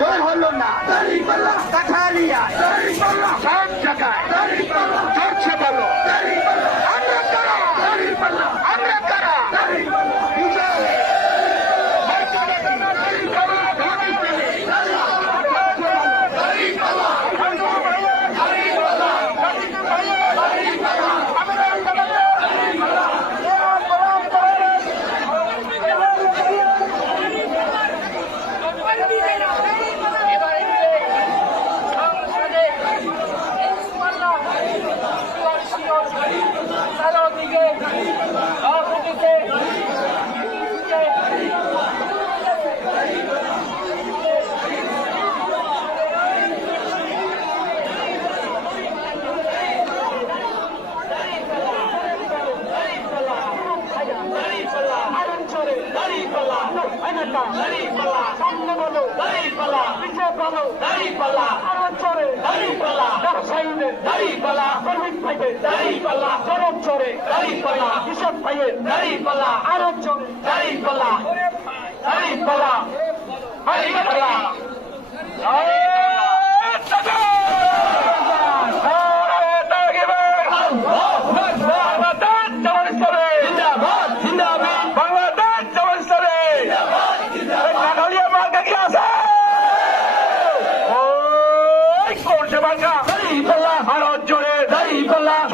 জয় হলো না কাঠালিয়া সব জায়গায় চলছে বলো আমরা কারা আমরা কারা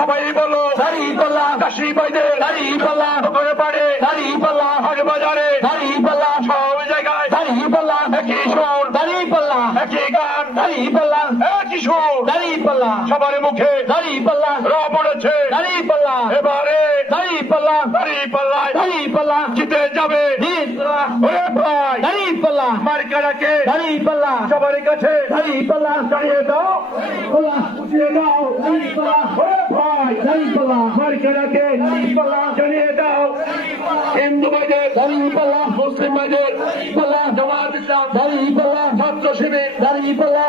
সবাই বলো দাড়িপাল্লা কাশি বাইদে দাড়িপাল্লা দোকানে পাড়ে দাড়িপাল্লা হাট বাজারে দাড়িপাল্লা সব জায়গায় দাড়িপাল্লা একই সুর দাড়িপাল্লা একই গান দাড়িপাল্লা একই সুর দাড়িপাল্লা সবার মুখে দাড়িপাল্লা র পড়েছে দাড়িপাল্লা এবারে দাড়িপাল্লা দাড়িপাল্লা জিতে যাবে ওরে ভাই দাড়িপাল্লা মার্কাটাকে দাড়িপাল্লা সবার কাছে দাড়িপাল্লা জানিয়ে দাও উঠিয়ে দাও দাড়িপাল্লা ওরে ভাই দাড়িপাল্লা মার্কাটাকে দাড়িপাল্লা জানিয়ে দাও হিন্দু ভাইদের দাড়িপাল্লা মুসলিম ভাইদের দাড়িপাল্লা জামাত ইসলাম দাড়িপাল্লা ছাত্র শিবির দাড়িপাল্লা